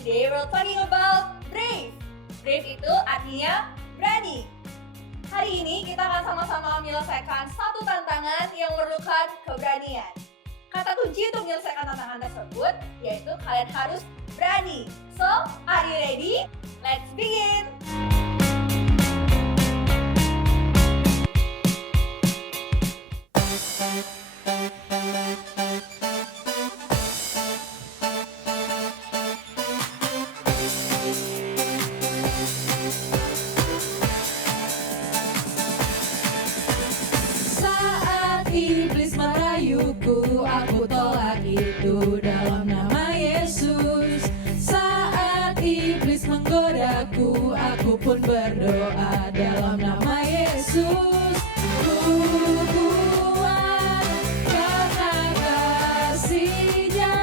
Today we're talking about brave. Brave itu artinya berani. Hari ini kita akan sama-sama menyelesaikan satu tantangan yang memerlukan keberanian. Kata kunci untuk menyelesaikan tantangan tersebut yaitu kalian harus berani. So, are you ready? Let's begin! Iblis merayuku, aku tolak itu dalam nama Yesus. Saat iblis menggodaku, aku pun berdoa dalam nama Yesus. Ku kuat karena kasih-Nya,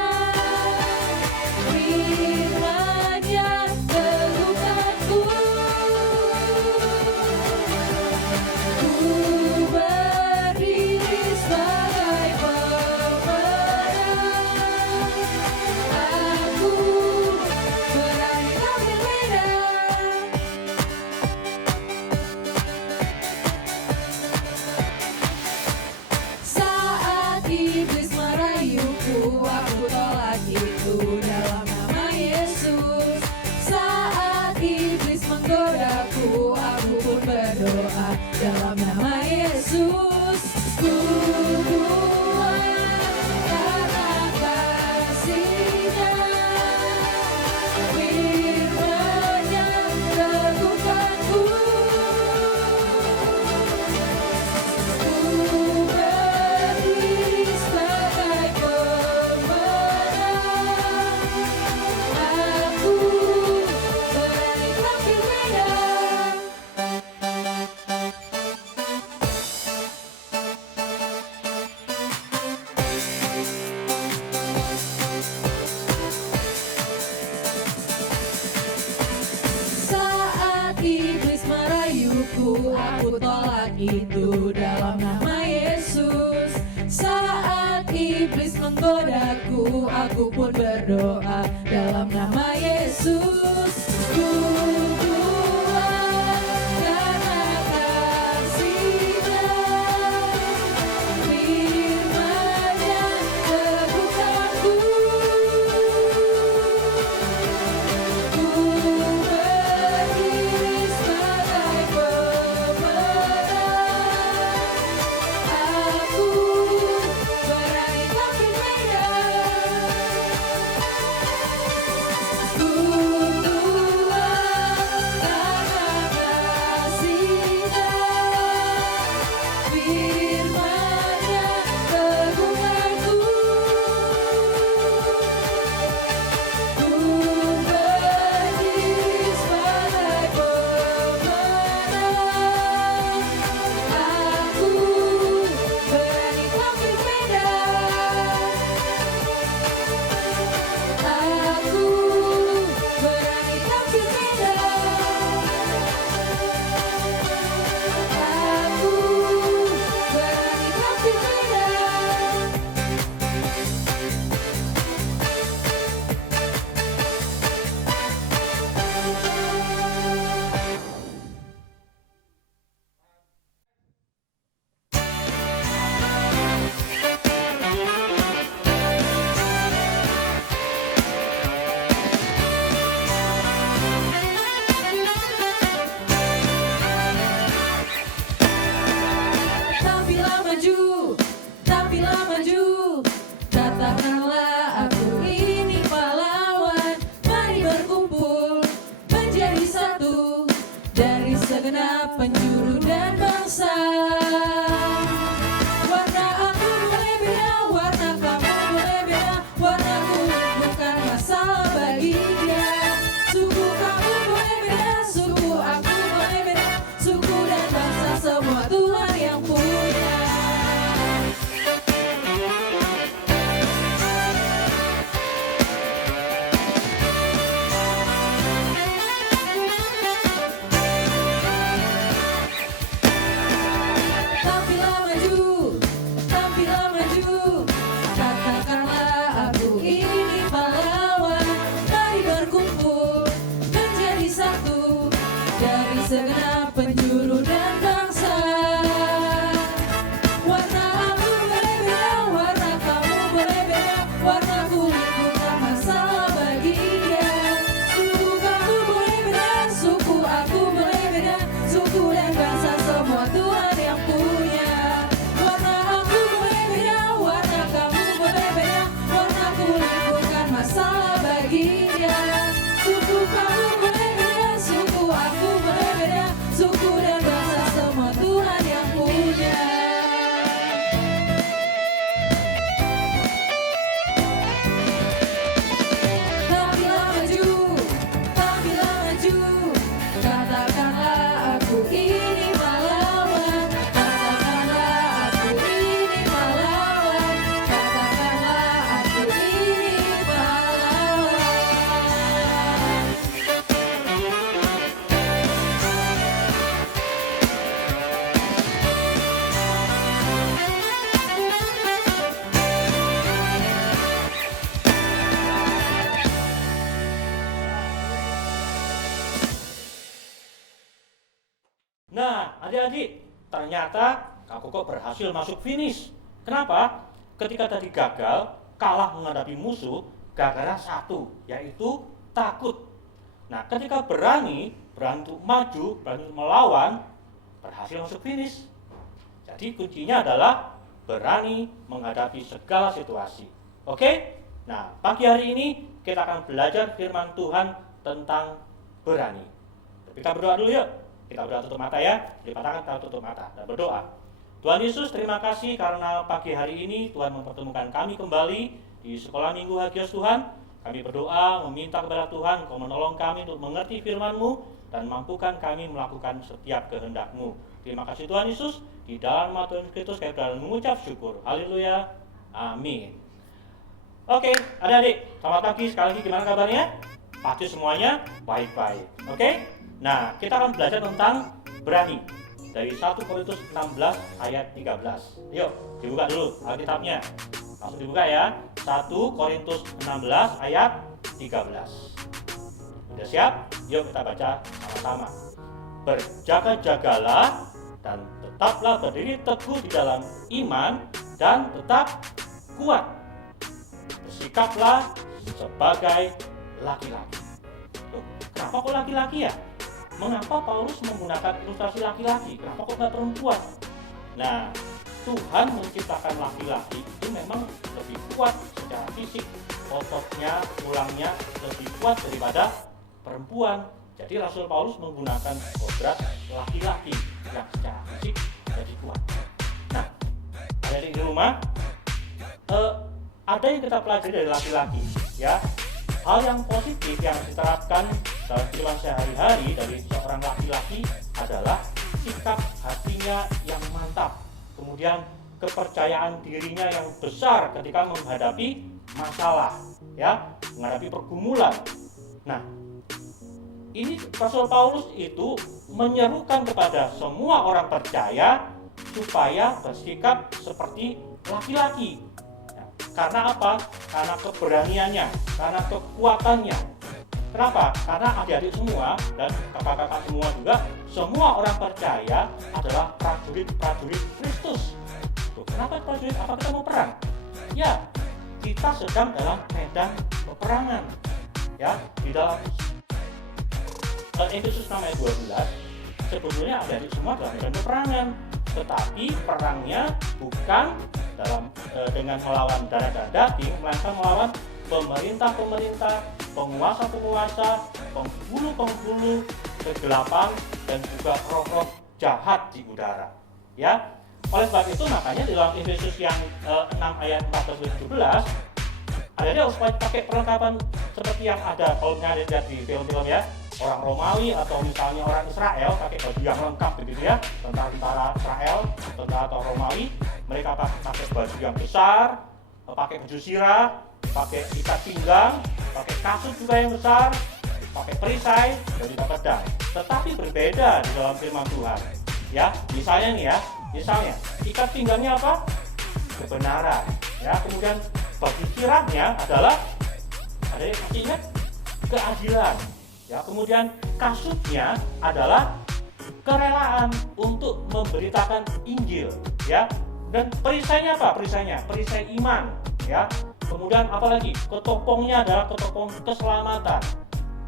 firman-Nya teguhkanku. Ku berdiri sebagai pemenang. Aku berani ambil medan. Saat iblis merayuku, aku tolak itu dalam nama Yesus. Saat iblis menggodaku, aku pun berdoa dalam nama Yesus. Ku kuat karena kasih-Nya, firman-Nya teguhkanku. Ku berdiri sebagai pemenang. Aku berani tampil medan. Saat iblis merayuku, aku tolak itu dalam nama Yesus. Saat iblis menggodaku, aku pun berdoa dalam nama Yesus. Ku kuat karena kasih-Nya, firman-Nya teguhkanku. Ku berdiri sebagai pemenang. Aku berani tampil medan. Ku kuat karena kasih-Nya, firman-Nya teguhkanku. Ku berdiri sebagai pemenang. Aku berani tampil medan. Aku berani tampil medan. Aku berani tampil medan. Tampillah maju, tampillah maju. Katakanlah aku ini pahlawan. Mari berkumpul menjadi satu dari segenap penjuru dan bangsa. Warna aku boleh beda, warna kamu boleh beda, warnaku bukan masalah bagi dia. Suku kamu boleh beda, suku aku boleh beda, suku dan bangsa semua Tuhan yang punya. segenap penjuru dan bangsa. Warna aku boleh beda, warna kamu boleh beda, warna kulit bukan masalah bagi dia. Suku kamu boleh beda, suku aku boleh beda, suku dan bangsa semua Tuhan yang punya. Warna aku boleh beda, warna kamu boleh beda, warna kulit bukan masalah bagi dia. Suku kamu boleh beda, suku aku boleh beda, suku dan bangsa semua Tuhan yang punya. Tampillah maju, tampillah maju, katakanlah aku ini pahlawan, katakanlah aku ini pahlawan, katakanlah aku ini pahlawan. Nah, adik-adik, ternyata aku kok berhasil masuk finish. Kenapa? Ketika tadi gagal, kalah menghadapi musuh, gara-gara satu, yaitu takut. Nah, ketika berani untuk maju, berani untuk melawan, berhasil masuk finish. Jadi kuncinya adalah berani menghadapi segala situasi. Oke? Nah, pagi hari ini kita akan belajar firman Tuhan tentang berani. Kita berdoa dulu yuk. Kita berdoa tutup mata ya. Lipat tangan, kita tutup mata dan berdoa. Tuhan Yesus, terima kasih karena pagi hari ini Tuhan mempertemukan kami kembali di sekolah minggu Hagios Tuhan. Kami berdoa meminta kepada Tuhan Kau menolong kami untuk mengerti firman-Mu dan mampukan kami melakukan setiap kehendak-Mu. Terima kasih Tuhan Yesus. Di dalam nama Tuhan Kristus kami berdoa dan mengucap syukur. Haleluya. Amin. Oke, adik-adik, selamat pagi. Sekali lagi gimana kabarnya? Pasti semuanya baik-baik. Oke? Nah, kita akan belajar tentang berani dari 1 Korintus 16 ayat 13. Yuk, dibuka dulu Alkitabnya. Langsung dibuka ya. 1 Korintus 16 ayat 13. Sudah siap? Yuk kita baca sama-sama. Berjaga-jagalah dan tetaplah berdiri teguh di dalam iman dan tetap kuat. Bersikaplah sebagai laki-laki. Loh, kenapa kok laki-laki ya? Mengapa Paulus menggunakan ilustrasi laki-laki? Kenapa kok nggak perempuan? Nah, Tuhan menciptakan laki-laki itu memang lebih kuat secara fisik, ototnya, tulangnya lebih kuat daripada perempuan. Jadi Rasul Paulus menggunakan kodrat laki-laki yang secara fisik lebih kuat. Nah, ada di rumah, ada yang kita pelajari dari laki-laki, ya. Hal yang positif yang diterapkan dalam kehidupan sehari-hari dari seorang laki-laki adalah sikap hatinya yang mantap, kemudian kepercayaan dirinya yang besar ketika menghadapi masalah, ya, menghadapi pergumulan. Nah, ini Rasul Paulus itu menyerukan kepada semua orang percaya supaya bersikap seperti laki-laki. Karena apa? Karena keberaniannya, karena kekuatannya. Kenapa? Karena adik-adik semua dan kakak-kakak semua juga, semua orang percaya adalah prajurit-prajurit Kristus. Tuh, kenapa prajurit? Apa kita mau perang? Ya, kita sedang dalam medan peperangan. Ya, di dalam Efesus 6 ayat 12, sebetulnya adik-adik semua dalam medan peperangan. Tetapi perangnya bukan dengan melawan darah dan daging, melainkan melawan pemerintah-pemerintah, penguasa-penguasa, penghulu-penghulu kegelapan dan juga roh-roh jahat di udara. Ya, oleh sebab itu makanya di dalam Efesus yang 6 ayat 14-17 ada dia harus pakai perlengkapan seperti yang ada kalau misalnya lihat di film-film ya, orang Romawi atau misalnya orang Israel pakai baju yang lengkap begitu ya, tentara Israel, tentara atau Romawi, mereka pakai baju yang besar, pakai baju sirah, pakai ikat pinggang, pakai kasut juga yang besar, pakai perisai dan juga pedang. Tetapi berbeda di dalam firman Tuhan. Ya, misalnya nih ya, ikat pinggangnya apa? Kebenaran. Ya, kemudian baju sirahnya adalah, ada yang masih ingat? Keadilan. Ya, kemudian kasutnya adalah kerelaan untuk memberitakan Injil, ya. Dan perisainya apa? Perisai iman, ya. Kemudian apalagi? Ketopongnya adalah ketopong keselamatan.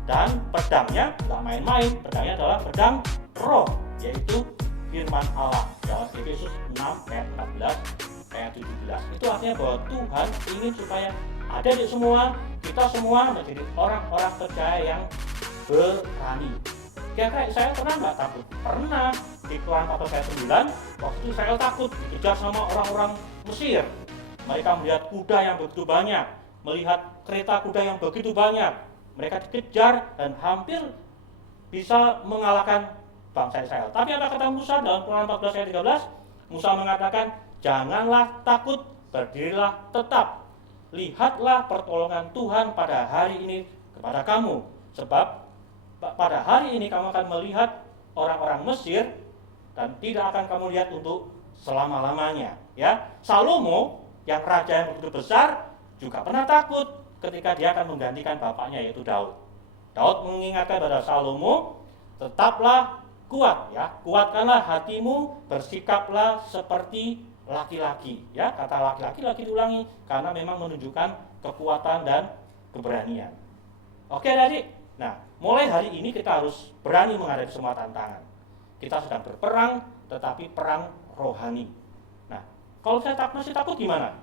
Dan pedangnya nggak main-main, pedangnya adalah pedang roh, yaitu firman Allah. Dalam Efesus 6 ayat 14 ayat 17. Itu artinya bahwa Tuhan ingin supaya adik semua, kita semua menjadi orang-orang percaya yang berani. Kira-kira Israel pernah nggak takut? Pernah. Di Keluaran 14 ayat 9, waktu itu Israel takut dikejar sama orang-orang Mesir. Mereka melihat kuda yang begitu banyak, melihat kereta kuda yang begitu banyak. Mereka dikejar dan hampir bisa mengalahkan bangsa Israel. Tapi apa kata Musa dalam Keluaran 14 ayat 13? Musa mengatakan, janganlah takut, berdirilah tetap. Lihatlah pertolongan Tuhan pada hari ini kepada kamu. Sebab pada hari ini kamu akan melihat orang-orang Mesir dan tidak akan kamu lihat untuk selama-lamanya. Ya, Salomo yang raja yang begitu besar juga pernah takut ketika dia akan menggantikan bapaknya yaitu Daud. Daud mengingatkan pada Salomo, tetaplah kuat, ya, kuatkanlah hatimu, bersikaplah seperti laki-laki, ya. Kata laki-laki diulangi karena memang menunjukkan kekuatan dan keberanian. Oke, adik. Nah, mulai hari ini kita harus berani menghadapi semua tantangan. Kita sedang berperang, tetapi perang rohani. Nah, kalau saya masih takut gimana?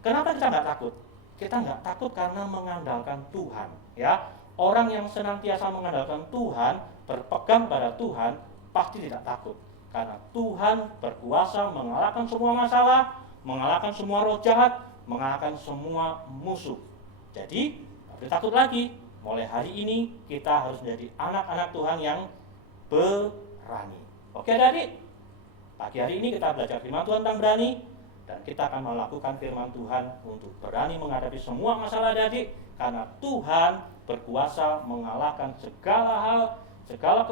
Kenapa kita nggak takut? Kita nggak takut karena mengandalkan Tuhan, ya. Orang yang senantiasa mengandalkan Tuhan, berpegang pada Tuhan, pasti tidak takut. Karena Tuhan berkuasa mengalahkan semua masalah, mengalahkan semua roh jahat, mengalahkan semua musuh. Jadi, tidak perlu takut lagi. Mulai hari ini, kita harus menjadi anak-anak Tuhan yang berani. Oke adik-adik, pagi hari ini kita belajar firman Tuhan tentang berani, dan kita akan melakukan firman Tuhan untuk berani menghadapi semua masalah adik-adik, karena Tuhan berkuasa mengalahkan segala hal, segala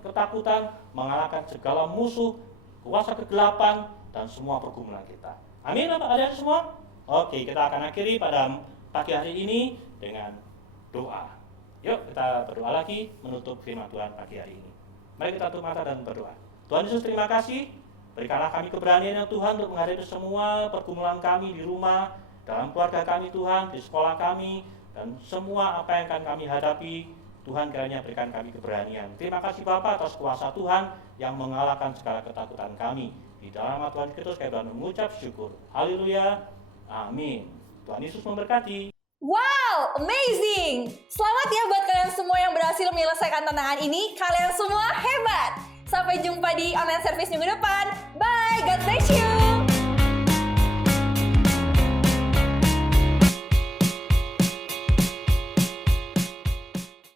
ketakutan, mengalahkan segala musuh, kuasa kegelapan, dan semua pergumulan kita. Amin Bapak adik-adik semua? Oke, kita akan akhiri pada pagi hari ini dengan doa. Yuk kita berdoa lagi menutup firman Tuhan pagi hari ini. Mari kita tutup mata dan berdoa. Tuhan Yesus, terima kasih. Berikanlah kami keberanian ya Tuhan untuk menghadapi semua pergumulan kami di rumah, dalam keluarga kami Tuhan, di sekolah kami, dan semua apa yang akan kami hadapi. Tuhan kiranya berikan kami keberanian. Terima kasih Bapa atas kuasa Tuhan yang mengalahkan segala ketakutan kami. Di dalam nama Tuhan Kristus kami mengucap syukur. Haleluya. Amin. Tuhan Yesus memberkati. Wow, amazing! Selamat ya buat kalian semua yang berhasil menyelesaikan tantangan ini. Kalian semua hebat! Sampai jumpa di online service minggu depan. Bye, God bless you!